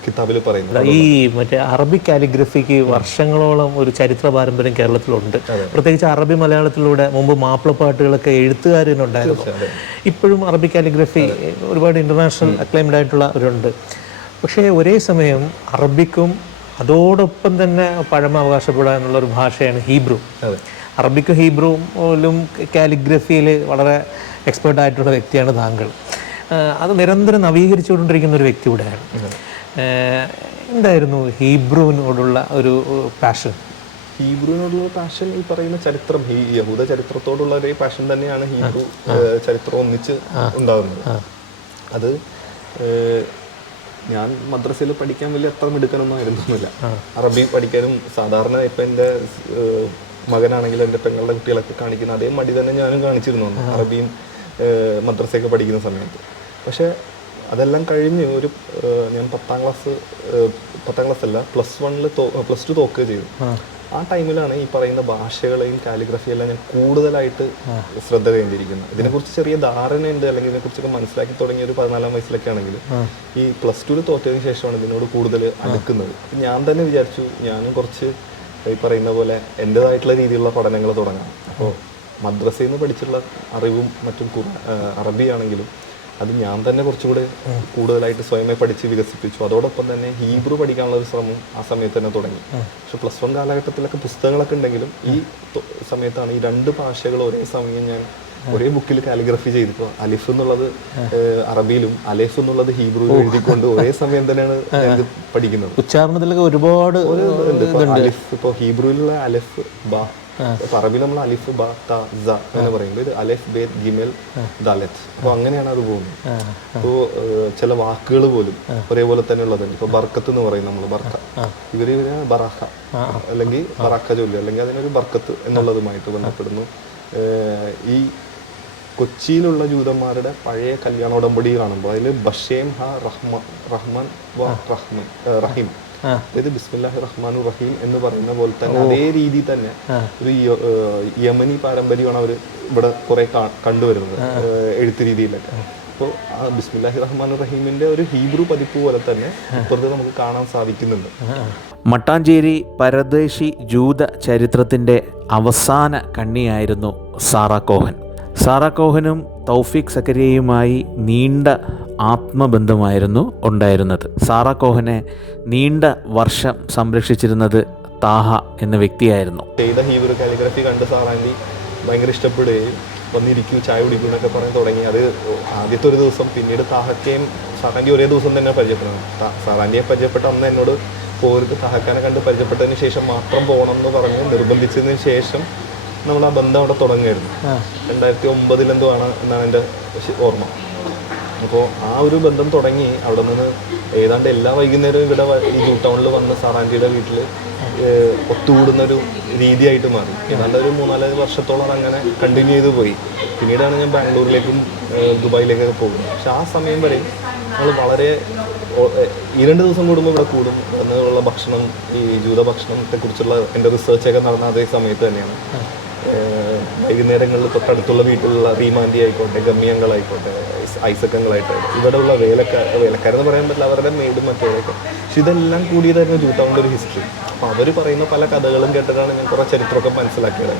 കിതാബിൽ പറയുന്നത്. ഈ മറ്റേ അറബി കാലിഗ്രഫിക്ക് വർഷങ്ങളോളം ഒരു ചരിത്ര പാരമ്പര്യം കേരളത്തിലുണ്ട്. പ്രത്യേകിച്ച് അറബി മലയാളത്തിലൂടെ മുമ്പ് മാപ്പിളപ്പാട്ടുകളൊക്കെ എഴുത്തുകാരനുണ്ടായിരുന്നു. ഇപ്പോഴും അറബി കാലിഗ്രഫി ഒരുപാട് ഇന്റർനാഷണൽ അക്ലൈംഡ് ആയിട്ടുള്ള ഒരുണ്ട്. പക്ഷേ ഒരേ സമയം അറബിക്കും അതോടൊപ്പം തന്നെ പഴമ അവകാശപ്പെടുക എന്നുള്ളൊരു ഭാഷയാണ് ഹീബ്രു. അറബിക്കും ഹീബ്രുവിലും കാലിഗ്രഫിയിൽ വളരെ എക്സ്പേർട്ടായിട്ടുള്ള വ്യക്തിയാണ് താങ്കൾ. അത് നിരന്തരം നവീകരിച്ചുകൊണ്ടിരിക്കുന്ന ഒരു വ്യക്തി കൂടെയാണ്. എന്തായിരുന്നു ഹീബ്രുവിനോടുള്ള ഒരു പാഷൻ? ഹീബ്രുവിനോടുള്ള പാഷൻ ഈ പറയുന്ന ചരിത്രം, ഈ യഹൂദ ചരിത്രത്തോടുള്ള ഒരു പാഷൻ തന്നെയാണ് ഹീബ്രു ചരിത്രം ഒന്നിച്ച് ഉണ്ടാകുന്നത്. അത് ഞാൻ മദ്രസയിൽ പഠിക്കാൻ വലിയ അത്ര മിടുക്കനൊന്നും ആയിരുന്നില്ല. അറബി പഠിക്കാനും സാധാരണ ഇപ്പം എൻ്റെ മകനാണെങ്കിലും എൻ്റെ പെങ്ങളുടെ കുട്ടികളൊക്കെ കാണിക്കുന്ന അതേ മടി തന്നെ ഞാനും കാണിച്ചിരുന്നു അറബിയും മദ്രസയൊക്കെ പഠിക്കുന്ന സമയത്ത്. പക്ഷേ അതെല്ലാം കഴിഞ്ഞ് ഒരു ഞാൻ പത്താം ക്ലാസ് അല്ല പ്ലസ് ടു തോക്കുകയും ചെയ്തു. ആ ടൈമിലാണ് ഈ പറയുന്ന ഭാഷകളെയും കാലിഗ്രഫിയെല്ലാം ഞാൻ കൂടുതലായിട്ട് ശ്രദ്ധ കേന്ദ്രീകരിക്കുന്നത്. ഇതിനെക്കുറിച്ച് ചെറിയ ധാരണയുണ്ട്, അല്ലെങ്കിൽ ഇതിനെക്കുറിച്ചൊക്കെ മനസ്സിലാക്കി തുടങ്ങിയ ഒരു 14 വയസ്സിലൊക്കെ ആണെങ്കിൽ ഈ പ്ലസ് ടുവിൽ തോറ്റതിന് ശേഷമാണ് ഇതിനോട് കൂടുതൽ അടുക്കുന്നത്. ഞാൻ തന്നെ വിചാരിച്ചു ഞാനും കുറച്ച് ഈ പറയുന്ന പോലെ എൻ്റെതായിട്ടുള്ള രീതിയിലുള്ള പഠനങ്ങൾ തുടങ്ങാം. അപ്പോൾ മദ്രസയിൽ നിന്ന് പഠിച്ചിട്ടുള്ള അറിവും മറ്റും അറബിയാണെങ്കിലും അത് ഞാൻ തന്നെ കുറച്ചുകൂടെ കൂടുതലായിട്ട് സ്വയമേ പഠിച്ച് വികസിപ്പിച്ചു. അതോടൊപ്പം തന്നെ ഹീബ്രു പഠിക്കാനുള്ള ഒരു ശ്രമം ആ സമയത്ത് തന്നെ തുടങ്ങി. പക്ഷെ പ്ലസ് 1 കാലഘട്ടത്തിലൊക്കെ പുസ്തകങ്ങളൊക്കെ ഉണ്ടെങ്കിലും ഈ സമയത്താണ് ഈ 2 ഭാഷകൾ ഒരേ സമയം ഞാൻ ഒരേ ബുക്കിൽ കാലിഗ്രഫി ചെയ്തിപ്പോൾ അലിഫ് എന്നുള്ളത് അറബിയിലും അലേഫ് എന്നുള്ളത് ഹീബ്രുവിലും എഴുതിക്കൊണ്ട് ഒരേ സമയം തന്നെയാണ് ഞാൻ പഠിക്കുന്നത്. ഉച്ചാരണത്തിലൊക്കെ ഒരുപാട് അലിഫ് ഇപ്പോൾ ഹീബ്രുവിലുള്ള അലിഫ് ബാ, അറബിയിൽ നമ്മൾ അലിഫ് ബ ത സ എന്ന് പറയുമ്പോൾ ഇത് അലിഫ് ബേത് ഗിമൽ ദാലത്ത്. അപ്പോൾ അങ്ങനെയാണ് അത് പോകുന്നത്. അപ്പോൾ ചില വാക്കുകൾ പോലും ഒരേപോലെ തന്നെ ഉള്ളതുണ്ട്. ഇപ്പോൾ ബർക്കത്ത് എന്ന് പറയും നമ്മൾ, ബർക്ക ഇവര് ബറാഖ അല്ലെങ്കിൽ ബറാഖ ചൊല്ലി, അല്ലെങ്കിൽ അതിനൊരു ബർക്കത്ത് എന്നുള്ളതുമായിട്ട് ബന്ധപ്പെടുന്നു. ഈ കൊച്ചിയിലുള്ള ജൂതന്മാരുടെ പഴയ കല്യാണ ഉടമ്പടി കാണുമ്പോൾ അതിൽ ബഷേം ഹ റഹ്മാൻ റഹീം, അതായത് ബിസ്മില്ലാഹി റഹ്മാനുർ റഹീം എന്ന് പറയുന്ന പോലെ തന്നെ അതേ രീതി തന്നെ ഒരു യമനി പാരമ്പര്യമാണ് അവർ ഇവിടെ കുറെ കണ്ടുവരുന്നത് എഴുത്ത് രീതിയിലൊക്കെ. അപ്പോൾ ആ ബിസ്മില്ലാഹി റഹ്മാനുർ റഹീമിന്റെ ഒരു ഹീബ്രു പതിപ്പ് പോലെ തന്നെ ഇപ്പുറത്ത് നമുക്ക് കാണാൻ സാധിക്കുന്നുണ്ട്. മട്ടാഞ്ചേരി പരദേശി ജൂത ചരിത്രത്തിൻ്റെ അവസാന കണ്ണിയായിരുന്നു സാറാ കോഹൻ. സാറാ കോഹനും തൗഫീഖ് സക്കരിയയുമായി നീണ്ട ആത്മബന്ധമായിരുന്നു ഉണ്ടായിരുന്നത്. സാറാ കോഹനെ നീണ്ട വർഷം സംരക്ഷിച്ചിരുന്നത് താഹ എന്ന വ്യക്തിയായിരുന്നു. ചെയ്ത ഹീബ്രു കാലിഗ്രഫി കണ്ട് സാറാൻറ്റി ഭയങ്കര ഇഷ്ടപ്പെടുകയും വന്നിരിക്കൂ ചായ കുടിക്കുന്നൊക്കെ പറഞ്ഞ് തുടങ്ങി. അത് ആദ്യത്തെ ഒരു ദിവസം, പിന്നീട് താഹക്കയും സാറാൻറ്റി ഒരേ ദിവസം തന്നെ പരിചയപ്പെടുന്നു. സാറാൻറ്റിയെ പരിചയപ്പെട്ട അന്ന് എന്നോട് പോർക്ക് താഹക്കാനെ കണ്ട് പരിചയപ്പെട്ടതിന് ശേഷം മാത്രം പോകണം എന്ന് പറഞ്ഞ് നിർബന്ധിച്ചതിന് ശേഷം നമ്മൾ ആ ബന്ധം അവിടെ തുടങ്ങുമായിരുന്നു. 2009 ആണ് എന്നാണ് എൻ്റെ ഓർമ്മ. അപ്പോൾ ആ ഒരു ബന്ധം തുടങ്ങി. അവിടെ നിന്ന് ഏതാണ്ട് എല്ലാ വൈകുന്നേരവും ഇവിടെ ഈ ജൂ ടൗണിൽ വന്ന് സാറാൻറ്റിയുടെ വീട്ടിൽ ഒത്തുകൂടുന്നൊരു രീതിയായിട്ട് മാറി. ഏതാണ്ട് ഒരു 3-4 വർഷത്തോളം അങ്ങനെ കണ്ടിന്യൂ ചെയ്ത് പോയി. പിന്നീടാണ് ഞാൻ ബാംഗ്ലൂരിലേക്കും ദുബായിലേക്കൊക്കെ പോകുന്നത്. പക്ഷെ ആ സമയം വരെ നമ്മൾ വളരെ 2 ദിവസം കൂടുമ്പോൾ ഇവിടെ കൂടും എന്നുള്ള ഭക്ഷണം, ഈ ജൂത ഭക്ഷണത്തെക്കുറിച്ചുള്ള എൻ്റെ റിസർച്ചൊക്കെ നടന്ന അതേ സമയത്ത് തന്നെയാണ്. വൈകുന്നേരങ്ങളിൽ തൊട്ടടുത്തുള്ള വീട്ടിലുള്ള റീമാൻഡി ആയിക്കോട്ടെ, ഗമ്മിയങ്ങളായിക്കോട്ടെ, ഐസക്കങ്ങളായിക്കോട്ടെ, ഇവിടെയുള്ള വേലക്കാരെന്ന് പറയാൻ പറ്റില്ല, അവരുടെ മെയ്ഡും മറ്റേതൊക്കെ. പക്ഷെ ഇതെല്ലാം കൂടിയതായിരുന്നു ജൂ ടൗണിൻ്റെ ഒരു ഹിസ്റ്ററി. അപ്പോൾ അവർ പറയുന്ന പല കഥകളും കേട്ടിട്ടാണ് ഞാൻ കുറേ ചരിത്രമൊക്കെ മനസ്സിലാക്കിയത്.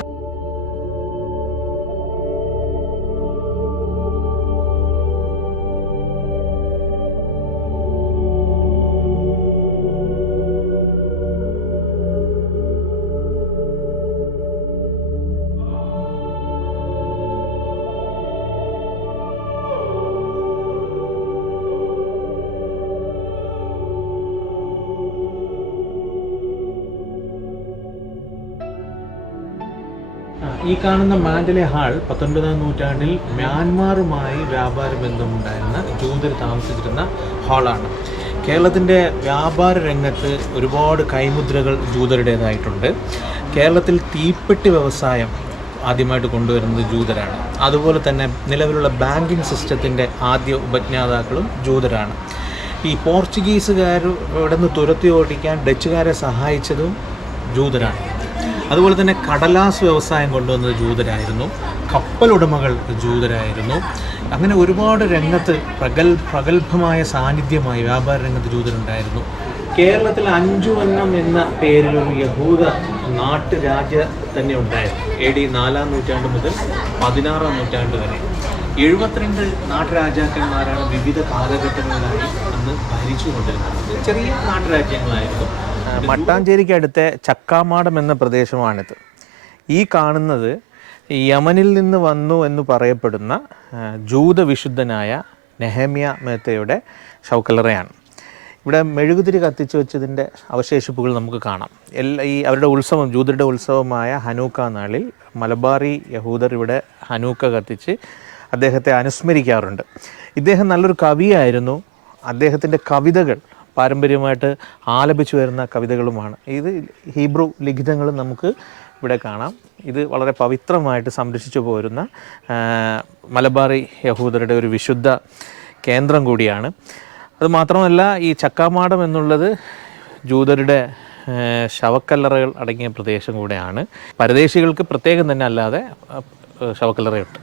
ഈ കാണുന്ന മാൻഡലെ ഹാൾ 19-ാം നൂറ്റാണ്ടിൽ മ്യാൻമാറുമായി വ്യാപാര ബന്ധമുണ്ടായിരുന്ന ജൂതർ താമസിച്ചിരുന്ന ഹാളാണ്. കേരളത്തിൻ്റെ വ്യാപാര രംഗത്ത് ഒരുപാട് കൈമുദ്രകൾ ജൂതരുടേതായിട്ടുണ്ട്. കേരളത്തിൽ തീപ്പെട്ടി വ്യവസായം ആദ്യമായിട്ട് കൊണ്ടുവരുന്നത് ജൂതരാണ്. അതുപോലെ തന്നെ നിലവിലുള്ള ബാങ്കിങ് സിസ്റ്റത്തിൻ്റെ ആദ്യ ഉപജ്ഞാതാക്കളും ജൂതരാണ്. ഈ പോർച്ചുഗീസുകാർ ഇവിടെ നിന്ന് തുരത്തി ഓടിക്കാൻ ഡച്ചുകാരെ സഹായിച്ചതും ജൂതരാണ്. അതുപോലെ തന്നെ കടലാസ് വ്യവസായം കൊണ്ടുവന്നത് ജൂതരായിരുന്നു. കപ്പലുടമകൾ ജൂതരായിരുന്നു. അങ്ങനെ ഒരുപാട് രംഗത്ത് പ്രഗത്ഭമായ സാന്നിധ്യമായി വ്യാപാര രംഗത്ത് ജൂതരുണ്ടായിരുന്നു. കേരളത്തിൽ അഞ്ചുവന്നം എന്ന പേരിലൊരു യഹൂദ നാട്ടുരാജ്യ തന്നെ ഉണ്ടായിരുന്നു. AD 4-ാം നൂറ്റാണ്ട് മുതൽ 16-ാം നൂറ്റാണ്ട് വരെ 72 നാട്ടുരാജാക്കന്മാരാണ് വിവിധ കാലഘട്ടങ്ങളിലായി അന്ന് ഭരിച്ചുകൊണ്ടിരുന്നത്. ചെറിയ നാട്ടുരാജ്യങ്ങളായിരുന്നു. മട്ടാഞ്ചേരിക്ക് അടുത്ത ചക്കാമാടം എന്ന പ്രദേശമാണിത്. ഈ കാണുന്നത് യമനിൽ നിന്ന് വന്നു എന്ന് പറയപ്പെടുന്ന ജൂതവിശുദ്ധനായ നെഹമ്യ മേത്തയുടെ ശവക്കല്ലറയാണ്. ഇവിടെ മെഴുകുതിരി കത്തിച്ചു വെച്ചതിൻ്റെ അവശേഷിപ്പുകൾ നമുക്ക് കാണാം. ഈ അവരുടെ ഉത്സവം, ജൂതരുടെ ഉത്സവമായ ഹനൂക്ക നാളിൽ മലബാറി യഹൂദർ ഇവിടെ ഹനൂക്ക കത്തിച്ച് അദ്ദേഹത്തെ അനുസ്മരിക്കാറുണ്ട്. ഇദ്ദേഹം നല്ലൊരു കവിയായിരുന്നു. അദ്ദേഹത്തിൻ്റെ കവിതകൾ പാരമ്പര്യമായിട്ട് ആലപിച്ചു വരുന്ന കവിതകളുമാണ്. ഇത് ഹീബ്രു ലിഖിതങ്ങളും നമുക്ക് ഇവിടെ കാണാം. ഇത് വളരെ പവിത്രമായിട്ട് സംരക്ഷിച്ചു പോരുന്ന മലബാറി യഹൂദരുടെ ഒരു വിശുദ്ധ കേന്ദ്രം കൂടിയാണ്. അതുമാത്രമല്ല, ഈ ചക്കാമാടം എന്നുള്ളത് ജൂതരുടെ ശവക്കല്ലറകൾ അടങ്ങിയ പ്രദേശം കൂടെയാണ്. പരദേശികൾക്ക് പ്രത്യേകം തന്നെ അല്ലാതെ ശവക്കല്ലറയുണ്ട്.